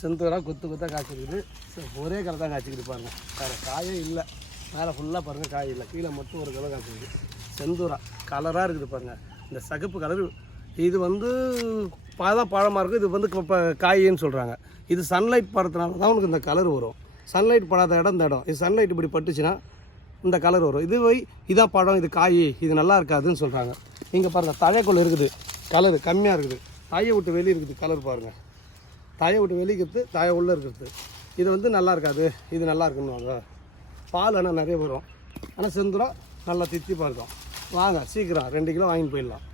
செந்தூராக கொத்தாக காய்ச்சிருக்குது. ஒரே கரை தான் காய்ச்சிக்கிட்டு பாருங்கள், வேறு காயே இல்லை. மேலே ஃபுல்லாக பாருங்கள் காய் இல்லை, கீழே மட்டும் ஒரு கிலோ காய்ச்சிருக்கு. செந்தூரா கலராக இருக்குது பாருங்கள், இந்த சகப்பு கலரு. இது வந்து பழமாக இருக்கும். இது வந்து இப்போ காயின்னு சொல்கிறாங்க. இது சன்லைட் படுறதுனால தான் உனக்கு இந்த கலர் வரும். சன்லைட் படாத இடம் இந்த இடம். இது சன்லைட் இப்படி பட்டுச்சுன்னா இந்த கலர் வரும். இதான் பழம், இது காய், இது நல்லா இருக்காதுன்னு சொல்கிறாங்க. இங்கே பாருங்கள், தழைக்குள்ள இருக்குது, கலரு கம்மியாக இருக்குது. தாயை விட்டு வெளியே இருக்குது கலர் பாருங்கள். தாயை விட்டு வெளியிறது, தாயை உள்ளே இருக்கிறது. இது வந்து நல்லா இருக்காது, இது நல்லா இருக்குன்னுவாங்க. பால் ஆனால் நிறைய வரும். ஆனால் செந்தூரம் நல்லா தித்திப்பாக இருக்கும். வாங்க சீக்கிரம் 2 கிலோ வாங்கிட்டு போயிடலாம்.